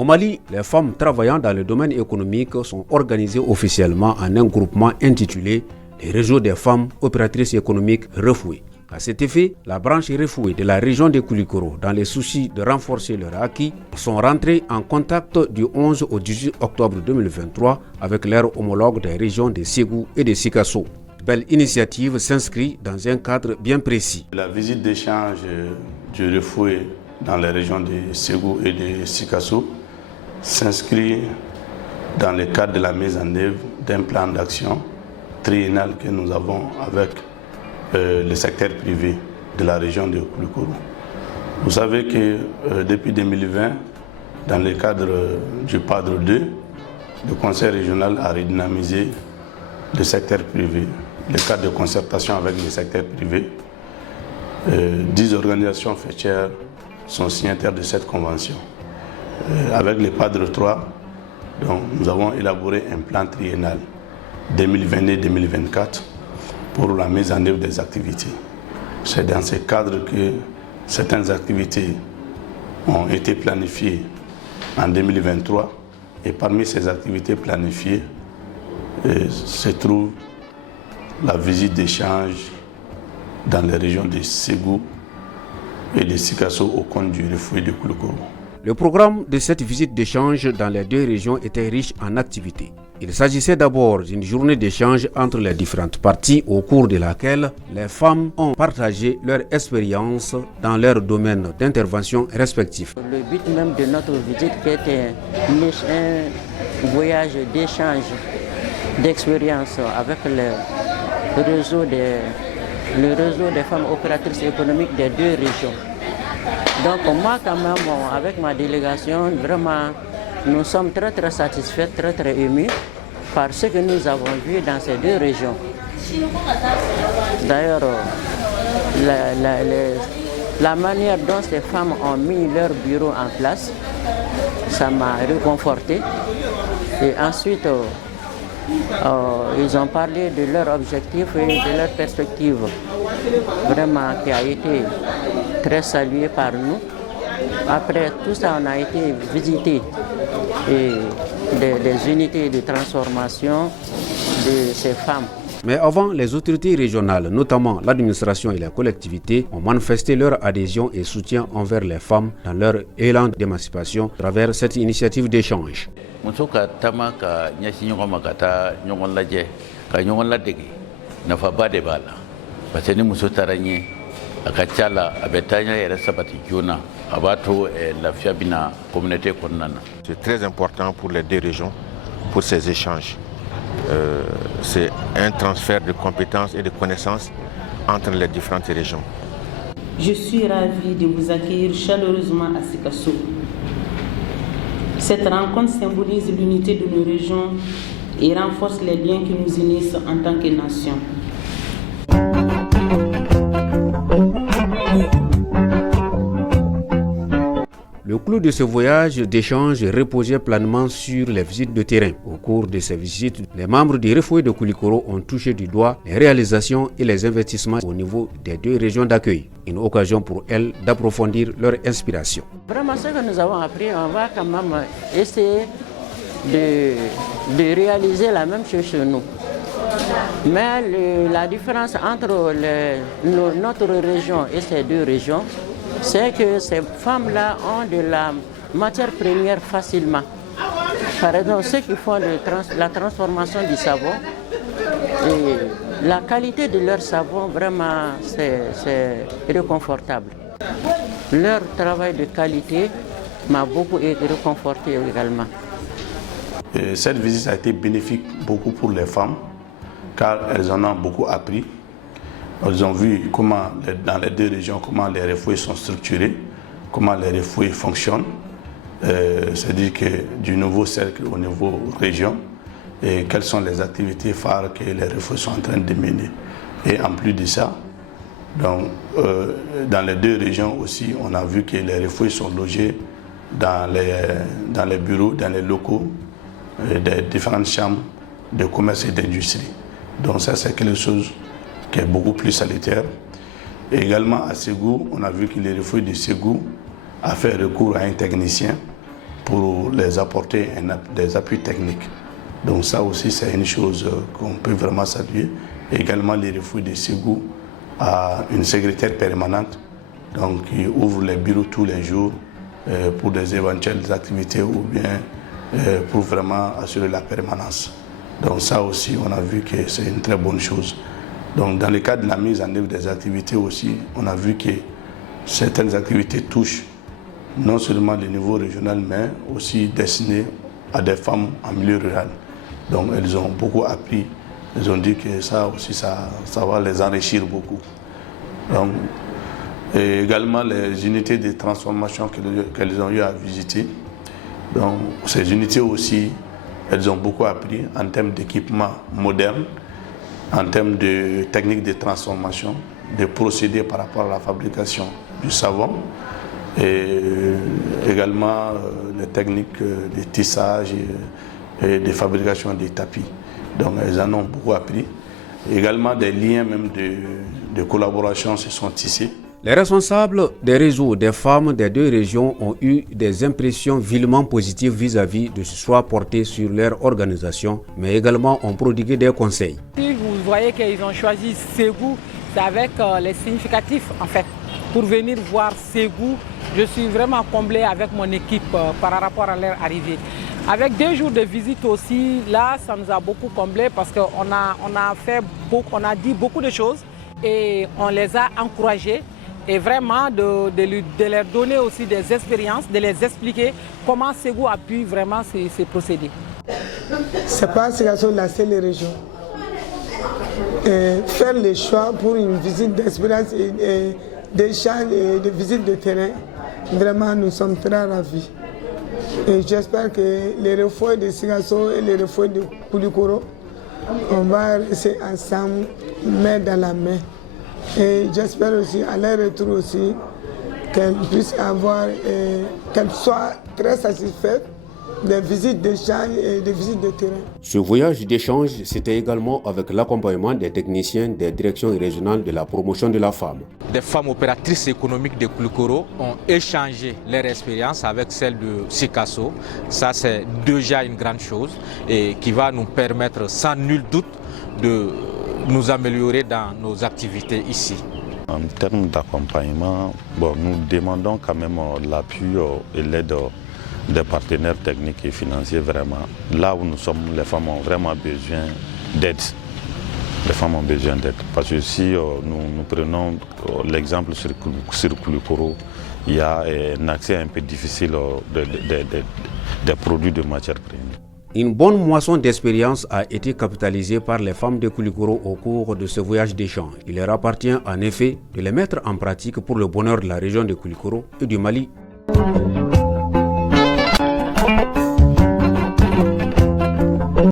Au Mali, les femmes travaillant dans le domaine économique sont organisées officiellement en un groupement intitulé les réseaux des femmes opératrices économiques Refoué. À cet effet, la branche Refoué de la région de Koulikoro, dans les soucis de renforcer leur acquis, sont rentrés en contact du 11 au 18 octobre 2023 avec leurs homologues des régions de Ségou et de Sikasso. Belle initiative s'inscrit dans un cadre bien précis. La visite d'échange du Refoué dans les régions de Ségou et de Sikasso s'inscrit dans le cadre de la mise en œuvre d'un plan d'action triennal que nous avons avec le secteur privé de la région de Koulikoro. Vous savez que depuis 2020, dans le cadre du PADRE 2, le Conseil régional a redynamisé le secteur privé, le cadre de concertation avec le secteur privé. 10 organisations faîtières sont signataires de cette convention. Avec le PADRE 3, donc, nous avons élaboré un plan triennal 2022-2024 pour la mise en œuvre des activités. C'est dans ce cadre que certaines activités ont été planifiées en 2023 et parmi ces activités planifiées se trouve la visite d'échange dans les régions de Ségou et de Sikasso au compte du Refoué de Koulikoro. Le programme de cette visite d'échange dans les deux régions était riche en activités. Il s'agissait d'abord d'une journée d'échange entre les différentes parties au cours de laquelle les femmes ont partagé leur expérience dans leur domaine d'intervention respectif. Le but même de notre visite était un voyage d'échange, d'expérience avec le réseau des femmes opératrices économiques des deux régions. Donc moi quand même, avec ma délégation, vraiment, nous sommes très satisfaits, très émus par ce que nous avons vu dans ces deux régions. D'ailleurs, la manière dont ces femmes ont mis leur bureau en place, ça m'a réconforté. Et ensuite, ils ont parlé de leurs objectifs et de leurs perspectives, vraiment qui a été très salué par nous. Après tout ça, on a été visiter des unités de transformation de ces femmes. Mais avant, les autorités régionales, notamment l'administration et les collectivités, ont manifesté leur adhésion et soutien envers les femmes dans leur élan d'émancipation à travers cette initiative d'échange. C'est très important pour les deux régions, pour ces échanges. C'est un transfert de compétences et de connaissances entre les différentes régions. Je suis ravie de vous accueillir chaleureusement à Sikasso. Cette rencontre symbolise l'unité de nos régions et renforce les liens qui nous unissent en tant que nation. Le clou de ce voyage d'échange reposait pleinement sur les visites de terrain. Au cours de ces visites, les membres du Refoué de Koulikoro ont touché du doigt les réalisations et les investissements au niveau des deux régions d'accueil. Une occasion pour elles d'approfondir leur inspiration. Vraiment, ce que nous avons appris, on va quand même essayer de réaliser la même chose chez nous. Mais la différence entre notre région et ces deux régions, c'est que ces femmes-là ont de la matière première facilement. Par exemple, ceux qui font la transformation du savon, et la qualité de leur savon, vraiment, c'est réconfortable. Leur travail de qualité m'a beaucoup réconforté également. Et cette visite a été bénéfique beaucoup pour les femmes, car elles en ont beaucoup appris. Ils ont vu comment, dans les deux régions, comment les refoués sont structurés, comment les refoués fonctionnent. C'est-à-dire que du nouveau cercle au niveau région, et quelles sont les activités phares que les refoués sont en train de mener. Et en plus de ça, donc, dans les deux régions aussi, on a vu que les refoués sont logés dans les bureaux, dans les locaux des différentes chambres de commerce et d'industrie. Donc ça, c'est quelque chose qui est beaucoup plus salutaire. Et également à Ségou, on a vu que les refoués de Ségou a fait recours à un technicien pour les apporter des appuis techniques. Donc ça aussi, c'est une chose qu'on peut vraiment saluer. Et également, les refuges de Ségou a une secrétaire permanente, donc qui ouvre les bureaux tous les jours pour des éventuelles activités ou bien pour vraiment assurer la permanence. Donc ça aussi, on a vu que c'est une très bonne chose. Donc dans le cadre de la mise en œuvre des activités aussi, on a vu que certaines activités touchent non seulement le niveau régional, mais aussi destinées à des femmes en milieu rural. Donc elles ont beaucoup appris. Elles ont dit que ça aussi, ça va les enrichir beaucoup. Donc, et également les unités de transformation qu'elles ont eu à visiter. Donc ces unités aussi, elles ont beaucoup appris en termes d'équipements modernes, en termes de techniques de transformation, de procédés par rapport à la fabrication du savon et également les techniques de tissage et de fabrication des tapis. Donc elles en ont beaucoup appris. Également des liens même de collaboration se sont tissés. Les responsables des réseaux des femmes des deux régions ont eu des impressions vivement positives vis-à-vis de ce choix porté sur leur organisation, mais également ont prodigué des conseils. Si vous voyez qu'ils ont choisi Ségou, c'est avec les significatifs en fait. Pour venir voir Ségou, je suis vraiment comblé avec mon équipe par rapport à leur arrivée. Avec 2 jours de visite aussi, là, ça nous a beaucoup comblé parce qu'on a dit beaucoup de choses et on les a encouragés. Et vraiment de leur donner aussi des expériences, de les expliquer comment Ségou a pu vraiment se procéder. Ce n'est pas la seule région. Faire le choix pour une visite d'expérience et d'échange et de visite de terrain, vraiment nous sommes très ravis. Et j'espère que les refuges de Sikasso et les refuges de Koulikoro, on va rester ensemble, main dans la main. Et j'espère aussi, à leur retour aussi, qu'elles puissent avoir, qu'elles soient très satisfaites des visites d'échange et des visites de terrain. Ce voyage d'échange, c'était également avec l'accompagnement des techniciens des directions régionales de la promotion de la femme. Des femmes opératrices économiques de Koulikoro ont échangé leur expérience avec celle de Sikasso. Ça, c'est déjà une grande chose et qui va nous permettre sans nul doute de nous améliorer dans nos activités ici. En termes d'accompagnement, nous demandons quand même l'appui et l'aide des partenaires techniques et financiers vraiment. Là où nous sommes, les femmes ont vraiment besoin d'aide. Les femmes ont besoin d'aide. Parce que si nous prenons l'exemple sur Koulikoro, il y a un accès un peu difficile des produits de matières premières. Une bonne moisson d'expérience a été capitalisée par les femmes de Koulikoro au cours de ce voyage d'échange. Il leur appartient en effet de les mettre en pratique pour le bonheur de la région de Koulikoro et du Mali.